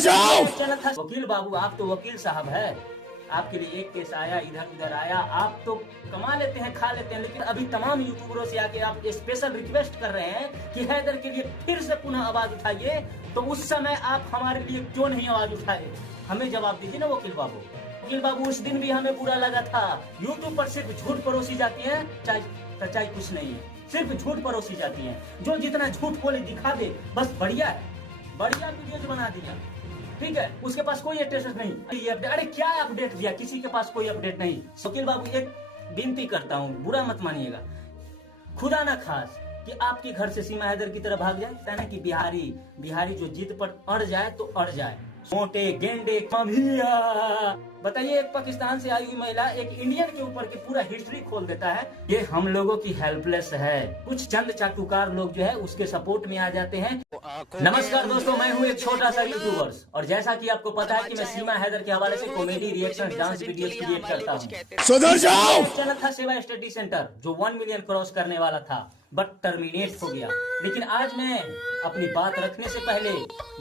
जाओ। वकील बाबू, आप तो वकील साहब है, आपके लिए एक केस आया, इधर उधर आया, आप तो कमा लेते हैं, खा लेते हैं, लेकिन अभी तमाम यूट्यूबरों से आके आप स्पेशल रिक्वेस्ट कर रहे हैं कि हैदर के लिए फिर से पुनः आवाज उठाइए। तो उस समय आप हमारे लिए क्यों नहीं आवाज उठाए? हमें जवाब दीजिए ना वकील बाबू। वकील बाबू, उस दिन भी हमें बुरा लगा था। यूट्यूब पर सिर्फ झूठ परोसी जाती है, सच्चाई कुछ नहीं है, सिर्फ झूठ परोसी जाती है। जो जितना झूठ बोले दिखा दे, बस बढ़िया है, बढ़िया वीडियोज बना दिया, ठीक है, उसके पास कोई स्टेटस नहीं। ये अरे क्या अपडेट दिया? किसी के पास कोई अपडेट नहीं। वकील बाबू, एक विनती करता हूँ, बुरा मत मानिएगा, खुदा ना खास कि आपके घर से सीमा हैदर की तरह भाग जाए। कहना कि बिहारी जो जिद पर अड़ जाए तो अड़ जाए। मोटे गेंडे कमिया, बताइए, एक पाकिस्तान से आई हुई महिला एक इंडियन के ऊपर की पूरा हिस्ट्री खोल देता है। ये हम लोगों की हेल्पलेस है। कुछ चंद चाटुकार लोग जो है उसके सपोर्ट में आ जाते हैं। नमस्कार दोस्तों, मैं हूँ एक छोटा सा यूट्यूबर, और जैसा कि आपको पता है कि मैं सीमा हैदर के हवाले से comedy, reaction, dance videos create करता हूँ। सुधर जाओ। चैनल था सेवा स्टडी सेंटर, जो 1 मिलियन क्रॉस करने वाला था, बट टर्मिनेट हो गया। लेकिन आज मैं अपनी बात रखने से पहले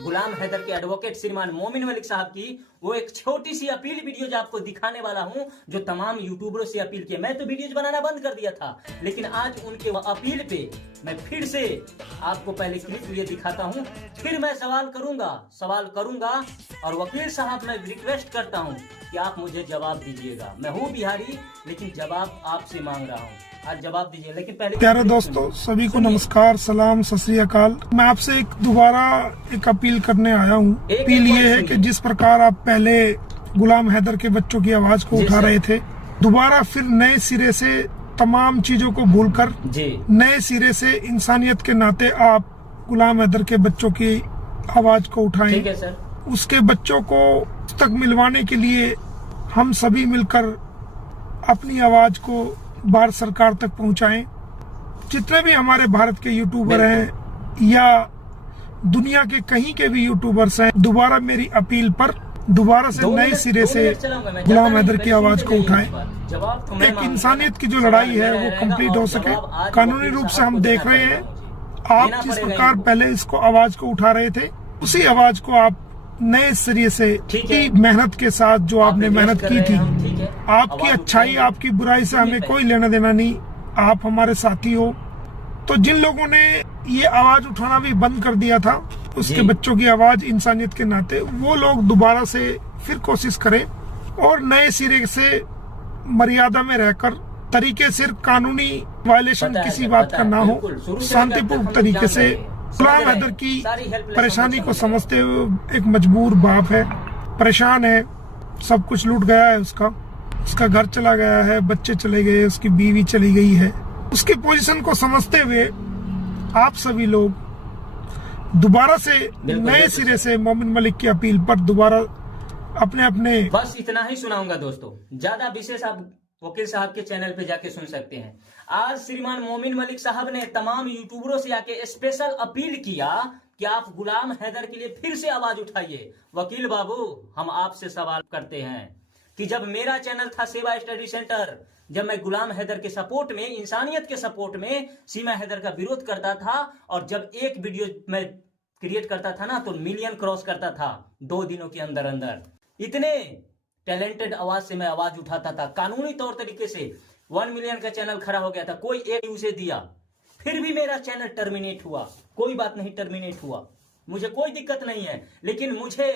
गुलाम हैदर के एडवोकेट श्रीमान मोमिन मलिक साहब की वो एक छोटी सी अपील वीडियोज आपको दिखाने वाला हूं, जो तमाम यूट्यूबरों से अपील की। मैं तो वीडियोज बनाना बंद कर दिया था, लेकिन आज उनके अपील पे मैं फिर से आपको पहले क्लिप लिए दिखाता हूं। फिर मैं सवाल करूंगा और वकील साहब, मैं रिक्वेस्ट करता हूं कि आप मुझे जवाब दीजिएगा। मैं हूं बिहारी, लेकिन जवाब आपसे मांग रहा हूं, आज जवाब दीजिए। लेकिन पहले प्यारे दोस्तों, सभी को नमस्कार, सलाम, सत श्री अकाल। मैं आपसे दोबारा एक अपील करने आया हूँ। अपील ये है कि जिस प्रकार आप पहले गुलाम हैदर के बच्चों की आवाज को उठा रहे थे, दोबारा फिर नए सिरे से तमाम चीजों को भूलकर नए सिरे से इंसानियत के नाते आप गुलाम हैदर के बच्चों की आवाज को उठाएं। ठीक है सर। उसके बच्चों को तक मिलवाने के लिए हम सभी मिलकर अपनी आवाज को भारत सरकार तक पहुंचाएं। जितने भी हमारे भारत के यूट्यूबर हैं या दुनिया के कहीं के भी यूट्यूबर्स हैं, दोबारा मेरी अपील पर दोबारा से नए सिरे से गुलाम हैदर की आवाज को उठाएं। एक इंसानियत की जो लड़ाई है वो कंप्लीट हो सके। कानूनी रूप से हम देख रहे हैं, आप जिस प्रकार पहले इसको आवाज को उठा रहे थे, उसी आवाज को आप नए सिरे से की मेहनत के साथ, जो आपने मेहनत की थी, आपकी अच्छाई आपकी बुराई से हमें कोई लेना देना नहीं, आप हमारे साथी हो। तो जिन लोगों ने ये आवाज उठाना भी बंद कर दिया था, उसके बच्चों की आवाज इंसानियत के नाते, वो लोग दोबारा से फिर कोशिश करें और नए सिरे से मर्यादा में रहकर, तरीके से कानूनी वायलेशन किसी बात का ना हो, शांतिपूर्ण तरीके से गुलाम हैदर की परेशानी को समझते हुए, एक मजबूर बाप है, परेशान है, सब कुछ लूट गया है उसका घर चला गया है, बच्चे चले गए, उसकी बीवी चली गई है। उसकी पोजीशन को समझते हुए आप सभी लोग दोबारा से नए सिरे से मोमिन मलिक की अपील पर दोबारा अपने बस इतना ही सुनाऊंगा दोस्तों, ज्यादा विशेष आप वकील साहब के चैनल पे जाके सुन सकते हैं। आज श्रीमान मोमिन मलिक साहब ने तमाम यूट्यूबरों से आके स्पेशल अपील किया कि आप गुलाम हैदर के लिए फिर से आवाज उठाइए। वकील बाबू, हम आपसे सवाल करते हैं कि जब मेरा चैनल था सेवा स्टडी सेंटर, जब मैं गुलाम हैदर के सपोर्ट में, इंसानियत के सपोर्ट में सीमा हैदर का विरोध करता था, और जब एक वीडियो मैं क्रिएट करता था ना, तो मिलियन क्रॉस करता था 2 दिनों के अंदर अंदर। इतने टैलेंटेड आवाज से मैं आवाज उठाता था, कानूनी तौर तरीके से 1 मिलियन का चैनल खड़ा हो गया था, कोई एक उसे दिया, फिर भी मेरा चैनल टर्मिनेट हुआ। कोई बात नहीं, टर्मिनेट हुआ, मुझे कोई दिक्कत नहीं है, लेकिन मुझे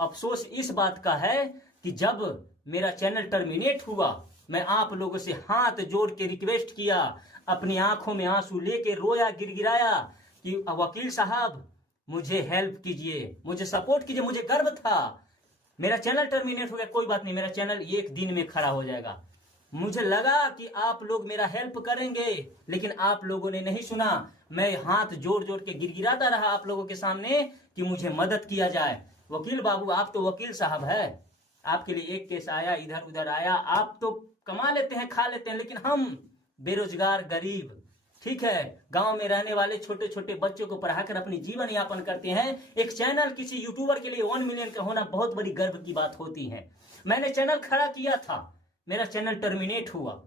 अफसोस इस बात का है कि जब मेरा चैनल टर्मिनेट हुआ, मैं आप लोगों से हाथ जोड़ के रिक्वेस्ट किया, अपनी आंखों में आंसू लेके रोया, गिड़गिड़ाया कि वकील साहब मुझे हेल्प कीजिए, मुझे सपोर्ट कीजिए। मुझे गर्व था, मेरा चैनल टर्मिनेट हो गया, कोई बात नहीं, मेरा चैनल एक दिन में खड़ा हो जाएगा। मुझे लगा कि आप लोग मेरा हेल्प करेंगे, लेकिन आप लोगों ने नहीं सुना। मैं हाथ जोड़ जोड़ के गिड़गिड़ाता रहा आप लोगों के सामने कि मुझे मदद किया जाए। वकील बाबू, आप तो वकील साहब है, आपके लिए एक केस आया, इधर उधर आया, आप तो कमा लेते हैं, खा लेते हैं, लेकिन हम बेरोजगार गरीब, ठीक है, गांव में रहने वाले छोटे छोटे बच्चों को पढ़ाकर अपनी जीवन यापन करते हैं। एक चैनल किसी यूट्यूबर के लिए 1 मिलियन का होना बहुत बड़ी गर्व की बात होती है। मैंने चैनल खड़ा किया था, मेरा चैनल टर्मिनेट हुआ।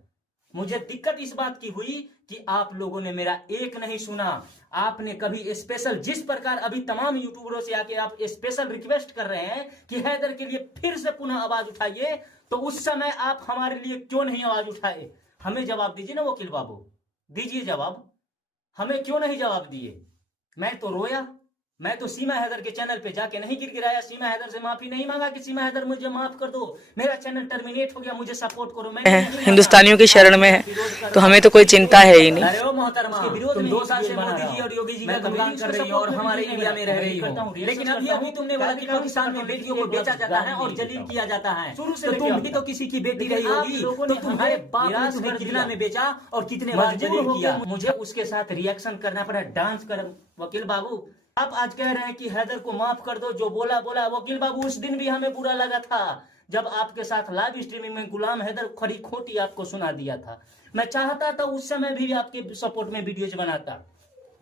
मुझे दिक्कत इस बात की हुई कि आप लोगों ने मेरा एक नहीं सुना। आपने कभी स्पेशल, जिस प्रकार अभी तमाम यूट्यूबरों से आके आप स्पेशल रिक्वेस्ट कर रहे हैं कि हैदर के लिए फिर से पुनः आवाज उठाइए, तो उस समय आप हमारे लिए क्यों नहीं आवाज उठाए? हमें जवाब दीजिए ना वकील बाबू, दीजिए जवाब। हमें क्यों नहीं जवाब दिए? मैं तो रोया, मैं तो सीमा हैदर के चैनल पे जाके नहीं गिड़गिड़ाया, सीमा हैदर से माफी नहीं मांगा कि सीमा हैदर मुझे माफ कर दो, मेरा चैनल टर्मिनेट हो गया, मुझे सपोर्ट करो। मैं हिंदुस्तानियों की शरण में है, तो हमें तो कोई चिंता है ही नहीं। अरे ओ मोहतरमा, तुम 2 साल से मोदी जी और योगी जी का गुणगान कर रही हो और हमारे इंडिया में रह रही हो, लेकिन अभी तुमने बोला कि पाकिस्तान में बेटियों को बेचा जाता है और जलील किया जाता है। शुरू से तुम भी तो किसी की बेटी रही होगी, तो तुम्हारे बाप ने तुम्हें कितना में बेचा और कितने बार जलील किया? मुझे उसके साथ रिएक्शन करना पड़ा, डांस कर। वकील बाबू, आप आज कह रहे हैं कि हैदर को माफ कर दो, जो बोला बोला। वकील बाबू, उस दिन भी हमें बुरा लगा था जब आपके साथ लाइव स्ट्रीमिंग में गुलाम हैदर खरी खोटी आपको सुना दिया था। मैं चाहता था उस समय भी आपके सपोर्ट में वीडियोज बनाता,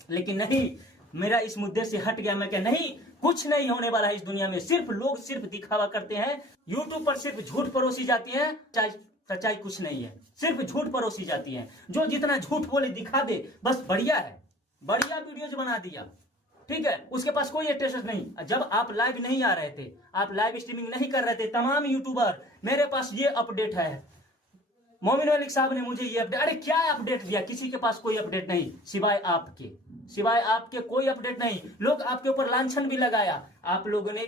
लेकिन नहीं, मेरा इस मुद्दे से हट गया। मैं क्या, नहीं, कुछ नहीं होने वाला है इस दुनिया में। सिर्फ लोग सिर्फ दिखावा करते हैं, यूट्यूब पर सिर्फ झूठ परोसी जाती है, सच्चाई कुछ नहीं है, सिर्फ झूठ परोसी जाती है। जो जितना झूठ बोले दिखा दे, बस बढ़िया है, बढ़िया वीडियोज बना दिया, ठीक है, उसके पास कोई स्टेटस नहीं। जब आप लाइव नहीं आ रहे थे, आप लाइव स्ट्रीमिंग नहीं कर रहे थे, तमाम यूट्यूबर, मेरे पास ये अपडेट है, मोमिन मलिक साहब ने मुझे ये अपडेट, अरे क्या अपडेट दिया? किसी के पास कोई अपडेट नहीं, सिवाय आपके कोई अपडेट नहीं। लोग आपके ऊपर लांछन भी लगाया, आप लोगों ने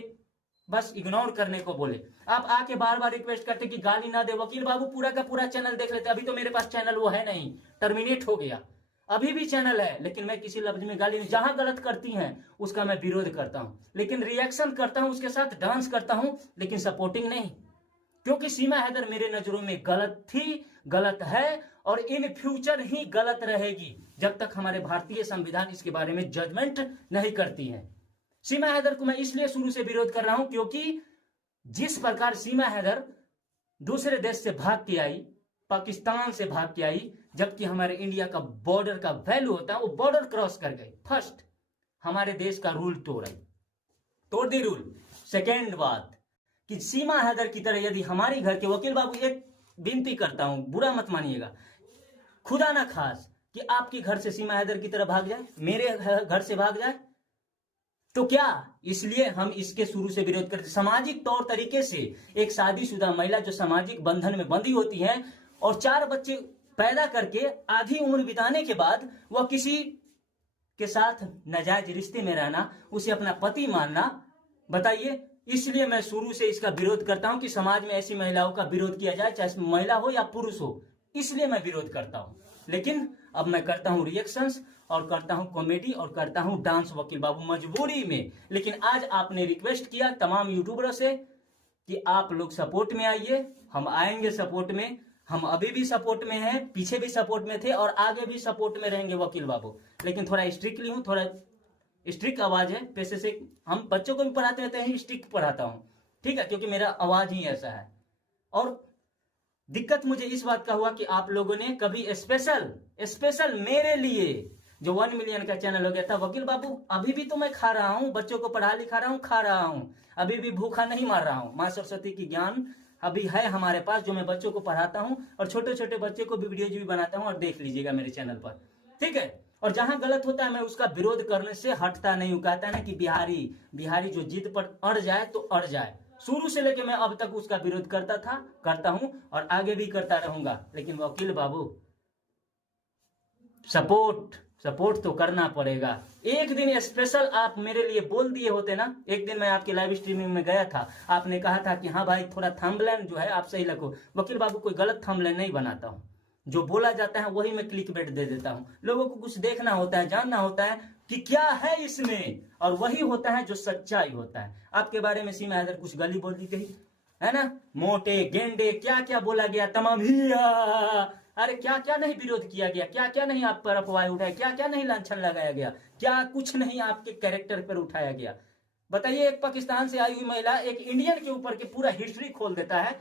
बस इग्नोर करने को बोले। आप आके बार बार रिक्वेस्ट करते कि गाली ना दे। वकील बाबू, पूरा का पूरा चैनल देख लेते। अभी तो मेरे पास चैनल वो है नहीं, टर्मिनेट हो गया। अभी भी चैनल है, लेकिन मैं किसी लफ्ज में गाली नहीं, जहां गलत करती हैं उसका मैं विरोध करता हूं, लेकिन रिएक्शन करता हूं, उसके साथ डांस करता हूं, लेकिन सपोर्टिंग नहीं। क्योंकि सीमा हैदर मेरे नजरों में गलत थी, गलत है और इन फ्यूचर ही गलत रहेगी, जब तक हमारे भारतीय संविधान इसके बारे में जजमेंट नहीं करती है। सीमा हैदर को मैं इसलिए शुरू से विरोध कर रहा हूं क्योंकि जिस प्रकार सीमा हैदर दूसरे देश से भाग के आई, पाकिस्तान से भाग के आई, जबकि हमारे इंडिया का बॉर्डर का वैल्यू होता है, वो बॉर्डर क्रॉस कर गई। फर्स्ट, हमारे देश का रूल तोड़ दी रूल। सेकेंड बात कि सीमा हैदर की तरह यदि हमारी घर के, वकील बाबू एक विनती करता हूं, बुरा मत मानिएगा, खुदा ना खास कि आपके घर से सीमा हैदर की तरह भाग जाए, मेरे घर से भाग जाए, तो क्या? इसलिए हम इसके शुरू से विरोध करते। सामाजिक तौर तरीके से एक शादीशुदा महिला जो सामाजिक बंधन में बंधी होती है और 4 बच्चे पैदा करके आधी उम्र बिताने के बाद वह किसी के साथ नाजायज रिश्ते में रहना, उसे अपना पति मानना, बताइए। इसलिए मैं शुरू से इसका विरोध करता हूं कि समाज में ऐसी महिलाओं का विरोध किया जाए, चाहे महिला हो या पुरुष हो, इसलिए मैं विरोध करता हूं। लेकिन अब मैं करता हूं रिएक्शंस और करता हूं कॉमेडी और करता हूं डांस, वकील बाबू, मजबूरी में। लेकिन आज आपने रिक्वेस्ट किया तमाम यूट्यूबरों से कि आप लोग सपोर्ट में आइए, हम आएंगे सपोर्ट में। हम अभी भी सपोर्ट में हैं, पीछे भी सपोर्ट में थे और आगे भी सपोर्ट में रहेंगे वकील बाबू। लेकिन थोड़ा स्ट्रिक्टली हूं, थोड़ा स्ट्रिक्ट आवाज है, पैसे से हम बच्चों को भी पढ़ाते रहते हैं, स्ट्रिक्ट पढ़ाता हूं, ठीक है, क्योंकि मेरा आवाज ही ऐसा है। और दिक्कत मुझे इस बात का हुआ कि आप लोगों ने कभी स्पेशल मेरे लिए जो 1 मिलियन का चैनल हो गया था, वकील बाबू अभी भी तो मैं खा रहा हूं, बच्चों को पढ़ा लिखा रहा हूं, खा रहा हूं, अभी भी भूखा नहीं मार रहा हूं। माँ सरस्वती की ज्ञान अभी है हमारे पास, जो मैं बच्चों को पढ़ाता हूं और छोटे छोटे बच्चे को भी वीडियोज भी बनाता हूं, और देख लीजिएगा मेरे चैनल पर, ठीक है। और जहां गलत होता है मैं उसका विरोध करने से हटता नहीं। कहता है ना कि बिहारी जो जिद पर अड़ जाए तो अड़ जाए। शुरू से लेके मैं अब तक उसका विरोध करता था, करता हूं और आगे भी करता रहूंगा। लेकिन वकील बाबू, सपोर्ट तो करना पड़ेगा। एक दिन स्पेशल आप मेरे लिए बोल दिए होते ना, एक दिन मैं आपकी लाइव स्ट्रीमिंग में गया था, आपने कहा था कि हाँ भाई थोड़ा थंबनेल जो है आप सही रखो। वकील बाबू, कोई गलत थंबनेल नहीं बनाता हूं, जो बोला जाता है वही मैं क्लिक बेट दे देता हूं। लोगों को कुछ देखना होता है, जानना होता है कि क्या है इसमें, और वही होता है जो सच्चाई होता है। आपके बारे में सीमा हैदर कुछ गली बोल दी गई है ना, मोटे गेंडे क्या क्या बोला गया, तमाम अरे क्या क्या नहीं विरोध किया गया, क्या क्या नहीं आप पर अफवाह उठाया, क्या क्या नहीं लांछन लगाया गया, क्या कुछ नहीं आपके कैरेक्टर पर उठाया गया। बताइए, एक पाकिस्तान से आई हुई महिला एक इंडियन के ऊपर के पूरा हिस्ट्री खोल देता है।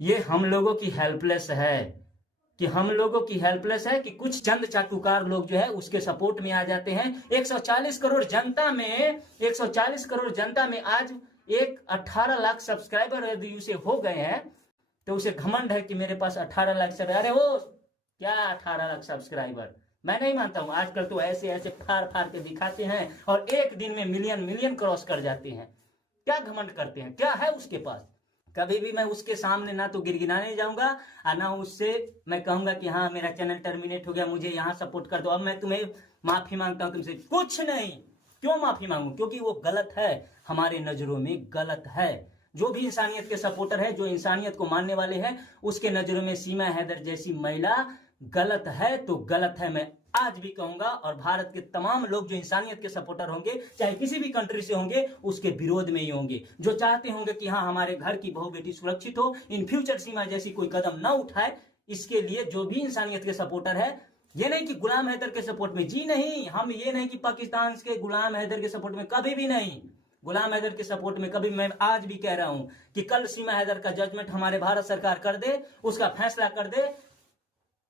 ये हम लोगों की हेल्पलेस है कि कुछ चंद चाटुकार लोग जो है उसके सपोर्ट में आ जाते हैं। 140 करोड़ जनता में आज एक 18 लाख सब्सक्राइबर यदि उसे हो गए हैं तो उसे घमंड है कि मेरे पास 18 लाख सब्सक्राइबर। अरे वो क्या 18 लाख सब्सक्राइबर? मैं नहीं मानता हूं। आजकल तो ऐसे ऐसे फाड़ फाड़ के दिखाते हैं और एक दिन में मिलियन क्रॉस कर जाते हैं। क्या घमंड करते हैं, क्या है उसके पास? कभी भी मैं उसके सामने ना तो गिड़गिड़ाने जाऊंगा और ना उससे मैं कहूंगा कि हाँ मेरा चैनल टर्मिनेट हो गया, मुझे यहाँ सपोर्ट कर दो, अब मैं तुम्हें माफी मांगता हूं तुमसे। कुछ नहीं। क्यों माफी मांगू? क्योंकि वो गलत है, हमारे नजरों में गलत है। जो भी इंसानियत के सपोर्टर है, जो इंसानियत को मानने वाले हैं, उसके नजरों में सीमा हैदर जैसी महिला गलत है तो गलत है। मैं आज भी कहूंगा और भारत के तमाम लोग जो इंसानियत के सपोर्टर होंगे, चाहे किसी भी कंट्री से होंगे, उसके विरोध में ही होंगे। जो चाहते होंगे कि हाँ हमारे घर की बहू बेटी सुरक्षित हो, इन फ्यूचर सीमा जैसी कोई कदम ना उठाए, इसके लिए जो भी इंसानियत के सपोर्टर है, ये नहीं कि गुलाम हैदर के सपोर्ट में, जी नहीं, हम ये नहीं कि पाकिस्तान के गुलाम हैदर के सपोर्ट में, कभी भी नहीं। गुलाम हैदर के सपोर्ट में कभी, मैं आज भी कह रहा हूं कि कल सीमा हैदर का जजमेंट हमारे भारत सरकार कर दे, उसका फैसला कर दे,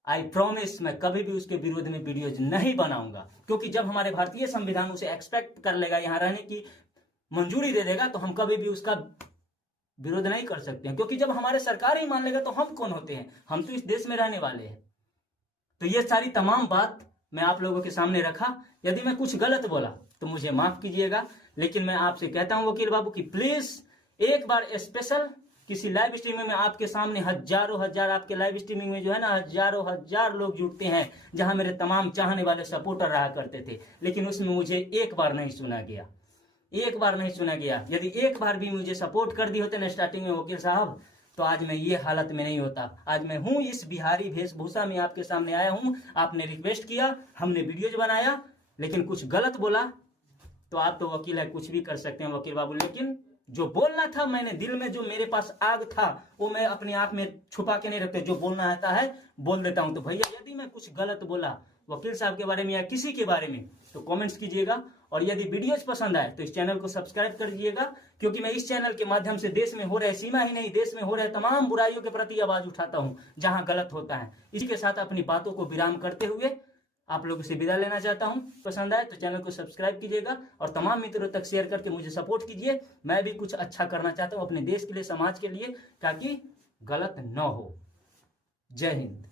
आई प्रॉमिस मैं कभी भी उसके विरोध में वीडियोज नहीं बनाऊंगा। क्योंकि जब हमारे भारतीय संविधान उसे एक्सपेक्ट कर लेगा, यहां रहने की मंजूरी दे देगा, तो हम कभी भी उसका विरोध नहीं कर सकते हैं। क्योंकि जब हमारे सरकार ही मान लेगा तो हम कौन होते हैं? हम तो इस देश में रहने वाले हैं। तो ये सारी तमाम बात मैं आप लोगों के सामने रखा। यदि मैं कुछ गलत बोला तो मुझे माफ कीजिएगा, लेकिन मैं आपसे कहता हूं वकील बाबू कि प्लीज एक बार स्पेशल किसी लाइव स्ट्रीमिंग में आपके सामने हजारों हजार, आपके लाइव स्ट्रीमिंग में जो है ना हजारों हजार लोग जुड़ते हैं, जहां मेरे तमाम चाहने वाले सपोर्टर रहा करते थे, लेकिन उसमें मुझे एक बार नहीं सुना गया, एक बार नहीं सुना गया। यदि एक बार भी मुझे सपोर्ट कर दी होते ना स्टार्टिंग में वकील साहब, तो आज मैं ये हालत में नहीं होता। आज मैं हूं इस बिहारी वेशभूषा में आपके सामने आया हूं। आपने रिक्वेस्ट किया, हमने वीडियोज बनाया, लेकिन कुछ गलत बोला तो आप तो वकील है, कुछ भी कर सकते हैं वकील बाबू। लेकिन जो बोलना था, मैंने दिल में जो मेरे पास आग था वो मैं अपनी आंख में छुपा के नहीं रखते, जो बोलना आता है बोल देता हूं। तो भैया यदि मैं कुछ गलत बोला वकील साहब के बारे में या किसी के बारे में, तो कमेंट्स कीजिएगा। और यदि वीडियोज पसंद आए तो इस चैनल को सब्सक्राइब कर दीजिएगा, क्योंकि मैं इस चैनल के माध्यम से देश में हो रहे, सीमा ही नहीं देश में हो रहे तमाम बुराइयों के प्रति आवाज उठाता हूं जहां गलत होता है। इसी के साथ अपनी बातों को विराम करते हुए आप लोगों से विदा लेना चाहता हूं। पसंद आए तो चैनल को सब्सक्राइब कीजिएगा और तमाम मित्रों तक शेयर करके मुझे सपोर्ट कीजिए। मैं भी कुछ अच्छा करना चाहता हूं अपने देश के लिए, समाज के लिए, ताकि गलत न हो। जय हिंद।